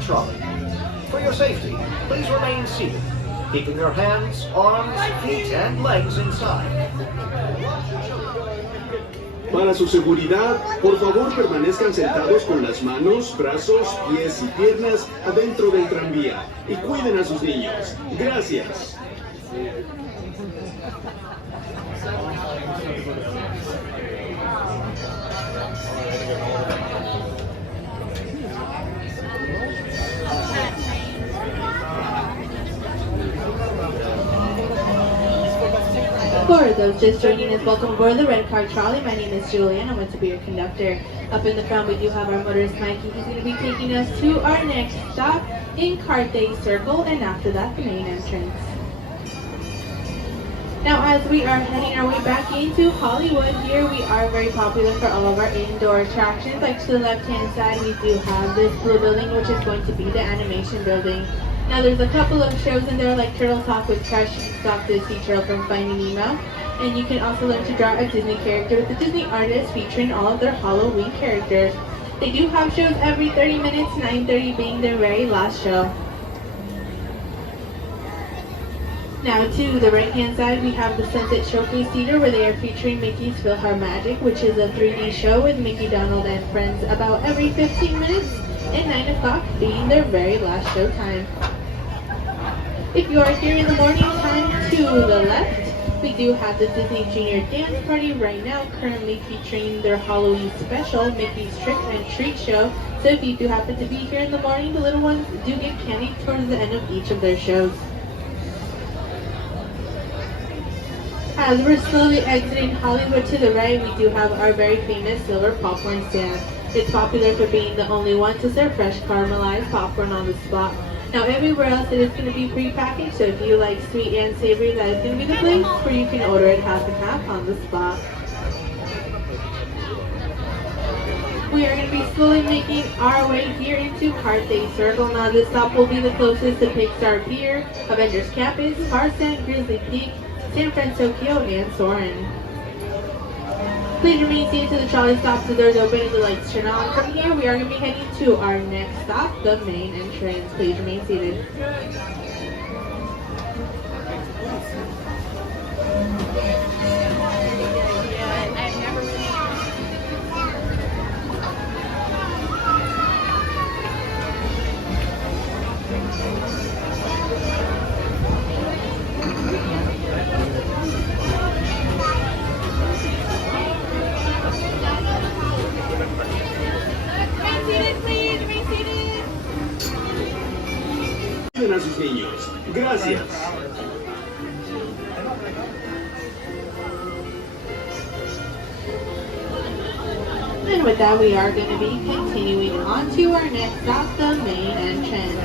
Trolley. For your safety, please remain seated, keeping your hands, arms, feet, and legs inside. Para su seguridad, por favor permanezcan sentados con las manos, brazos, pies y piernas adentro del tranvía y cuiden a sus niños. Gracias. For those just joining us, welcome aboard the Red Car Trolley. My name is Julian. I'm going to be your conductor. Up in the front, we do have our motorist Mikey. He's going to be taking us to our next stop in Carthay Circle, and after that, the main entrance. Now, as we are heading our way back into Hollywood, here we are very popular for all of our indoor attractions. Like to the left-hand side, we do have this blue building, which is going to be the animation building. Now there's a couple of shows in there like Turtle Talk with Crush, Stop the Sea Turtle from Finding Nemo. And you can also learn to draw a Disney character with the Disney artists featuring all of their Halloween characters. They do have shows every 30 minutes, 9:30 being their very last show. Now to the right hand side we have the Sunset Showcase Theater where they are featuring Mickey's PhilharMagic, which is a 3D show with Mickey, Donald, and friends about every 15 minutes, and 9 o'clock being their very last show time. If you are here in the morning time, to the left, we do have the Disney Junior Dance Party right now, currently featuring their Halloween special, Mickey's Trick and Treat Show. So if you do happen to be here in the morning, the little ones do get candy towards the end of each of their shows. As we're slowly exiting Hollywood to the right, we do have our very famous silver popcorn stand. It's popular for being the only one to serve fresh caramelized popcorn on the spot. Now everywhere else it is going to be pre-packaged, so if you like sweet and savory, that is going to be the place where you can order it half and half on the spot. We are going to be slowly making our way here into Carthay Circle. Now this stop will be the closest to Pixar Pier, Avengers Campus, Farsan, Grizzly Peak, San Francisco, and Soarin'. Please remain seated till the trolley stops, the doors open, and the lights turn on. From here, we are going to be heading to our next stop, the main entrance. Please remain seated. Cuiden a sus niños. Gracias. And with that, we are going to be continuing on to our next stop, the main entrance.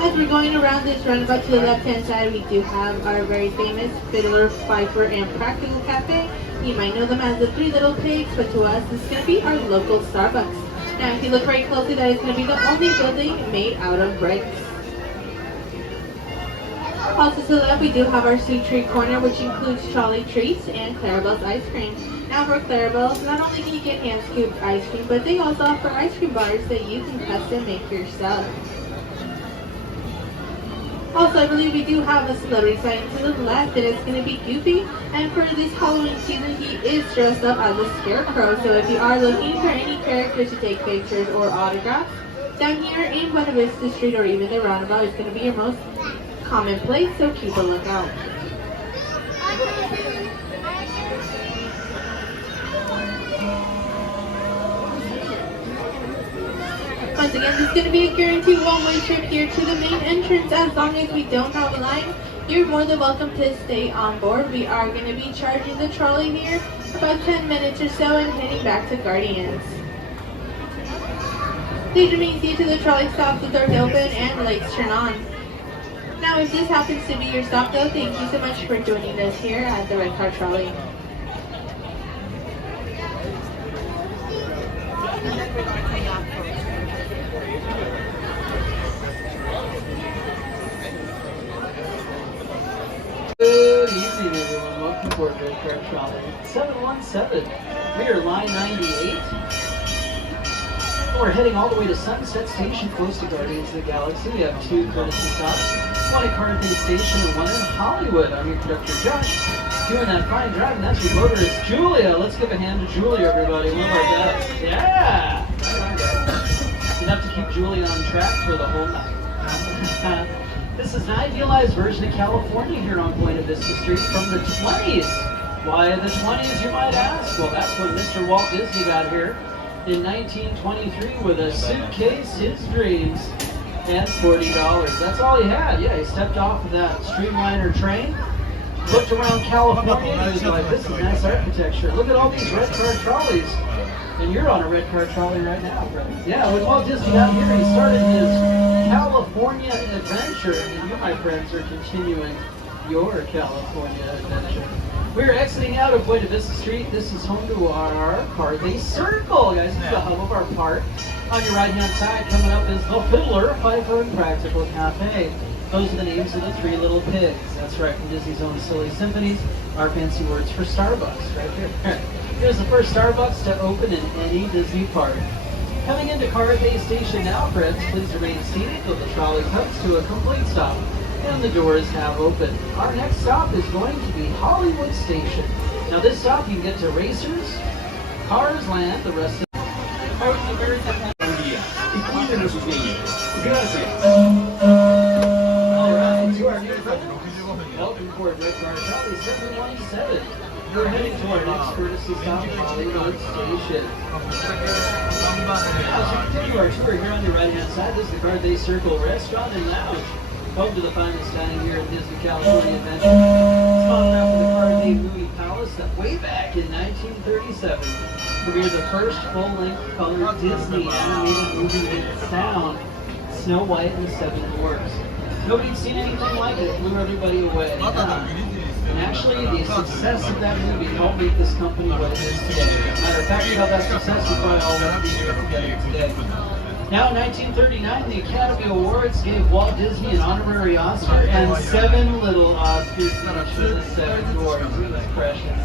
As we're going around this roundabout to the left-hand side, we do have our very famous Fiddler, Fifer, and Practical Cafe. You might know them as the Three Little Pigs, but to us, this is going to be our local Starbucks. Now, if you look very closely, that is going to be the only building made out of bricks. Also to the left, we do have our Sweet Treat Corner, which includes Trolley Treats and Clarabelle's Ice Cream. Now for Clarabelle's, not only can you get hand-scooped ice cream, but they also offer ice cream bars that you can custom make yourself. Also, I believe we do have a celebrity sign to the left, and it's going to be Goofy. And for this Halloween season, he is dressed up as a scarecrow. So if you are looking for any character to take pictures or autographs, down here in Buena Vista Street or even the roundabout is going to be your most common place, so keep a lookout. Once again, this is going to be a guaranteed one-way trip here to the main entrance. As long as we don't have a line, you're more than welcome to stay on board. We are going to be charging the trolley here about 10 minutes or so and heading back to Guardians. Please remain seated till the trolley stops, the doors open, and the lights turn on. Now, if this happens to be your stop though, thank you so much for joining us here at the Red Car Trolley. Good evening, everyone. Welcome aboard the red car trolley. 717. We are line 98. We're heading all the way to Sunset Station, close to Guardians of the Galaxy. We have 2 courtesy stops, 1 at Carpenter Station and 1 in Hollywood. I'm your conductor, Josh. Doing that fine driving, that's your motorist, Julia. Let's give a hand to Julia, everybody. One of our best. Yeah! Enough to keep Julia on track for the whole night. This is an idealized version of California here on Buena Vista Street from the 20s. Why the 20s, you might ask? Well, that's when Mr. Walt Disney got here in 1923 with a suitcase, his dreams, and $40. That's all he had. Yeah, he stepped off of that Streamliner train, looked around California, and he was like, this is nice architecture. Look at all these red car trolleys. And you're on a red car trolley right now, brother. Yeah, when Walt Disney got here, he started his California adventure, and you, my friends, are continuing your California adventure. We're exiting out of Buena Vista Street. This is home to our Carthay Circle, guys. This is the hub of our park. On your right-hand side, coming up is the Fiddler, Piper, and Practical Cafe. Those are the names of the 3 little pigs. That's right, from Disney's own Silly Symphonies, our fancy words for Starbucks, right here. Here's the first Starbucks to open in any Disney park. Coming into Carthay Station now, friends, please remain seated until the trolley comes to a complete stop and the doors have opened. Our next stop is going to be Hollywood Station. Now this stop you can get to Racers, Cars Land, the rest of Y cuiden a sus niños. Gracias. Alright, to our new friends. Welcome aboard Red Car Trolley 717. We're heading to our next courtesy stop, Hollywood Station. As we continue our tour here on your right-hand side, this is the Carthay Circle Restaurant and Lounge, home to the finest dining here at Disney California Adventure. It's modeled after the Carthay Movie Palace that way back in 1937 premiered the first full-length color Disney animated movie with sound, Snow White and the 7 Dwarfs. Nobody'd seen anything like it. It blew everybody away. And actually, the success of that movie helped make this company what it is today. Matter of fact, without that success, we probably all wouldn't be here together today. Now, in 1939, the Academy Awards gave Walt Disney an honorary Oscar and 7 little Oscars each for the 7 Dwarfs. That's precious.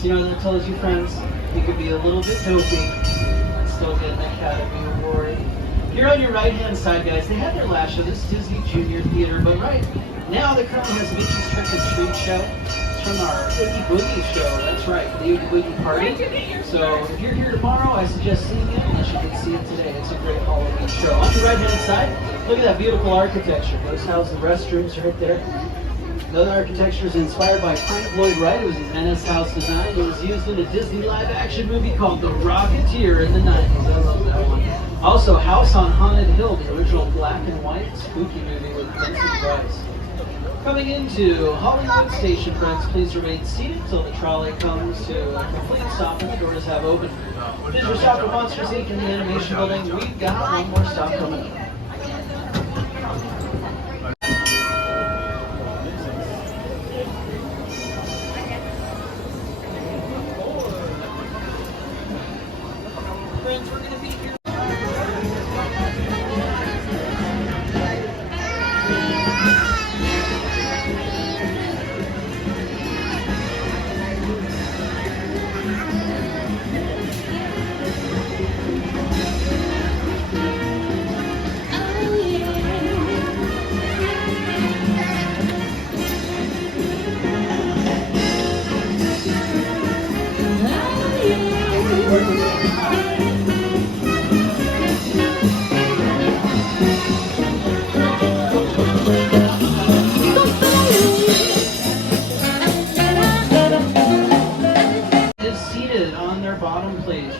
So, you know what that tells you, friends? You could be a little bit dopey and still get an Academy Award. Here on your right-hand side, guys, they had their last show. This is Disney Junior Theater, but right now they currently has Mickey's Trick and Treat Show. It's from our Oogie Boogie show. That's right, the Oogie Boogie Party. So if you're here tomorrow, I suggest seeing it unless you can see it today. It's a great Halloween show. On your right-hand side, look at that beautiful architecture. Those houses and restrooms right there. Another architecture is inspired by Frank Lloyd Wright. It was his Menace House design. It was used in a Disney live-action movie called The Rocketeer in the 90s. I love that one. Also, House on Haunted Hill, the original black and white spooky movie with Vincent Price. Coming into Hollywood Station, friends, please remain seated until the trolley comes to a complete stop and the doors have opened. This is your stop for Monsters Inc. in the Animation Building. We've got one more stop coming up. Friends, we're going to be here.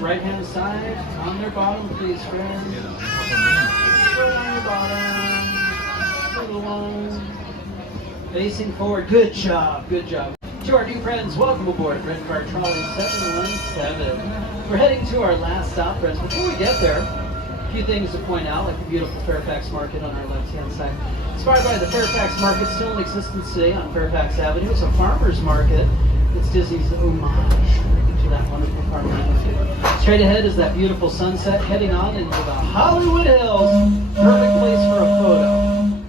Right-hand side, on their bottom, please, friends. Right on your bottom. Little one. Facing forward. Good job, good job. To our new friends, welcome aboard Red Car Trolley 717. We're heading to our last stop, friends. Before we get there, a few things to point out, like the beautiful Fairfax Market on our left-hand side. Inspired by the Fairfax Market, still in existence today on Fairfax Avenue. It's a farmer's market. It's Disney's homage to that wonderful farmer's market. Straight ahead is that beautiful sunset heading on into the Hollywood Hills. Perfect place for a photo.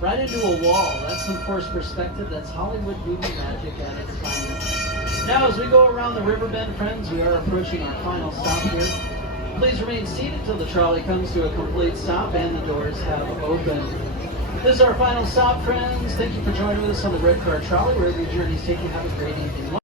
Right into a wall. That's some forced perspective. That's Hollywood movie magic at its finest. Now, as we go around the river bend, friends, we are approaching our final stop here. Please remain seated until the trolley comes to a complete stop and the doors have opened. This is our final stop, friends. Thank you for joining us on the Red Car Trolley. Wherever your journey is taking, have a great evening.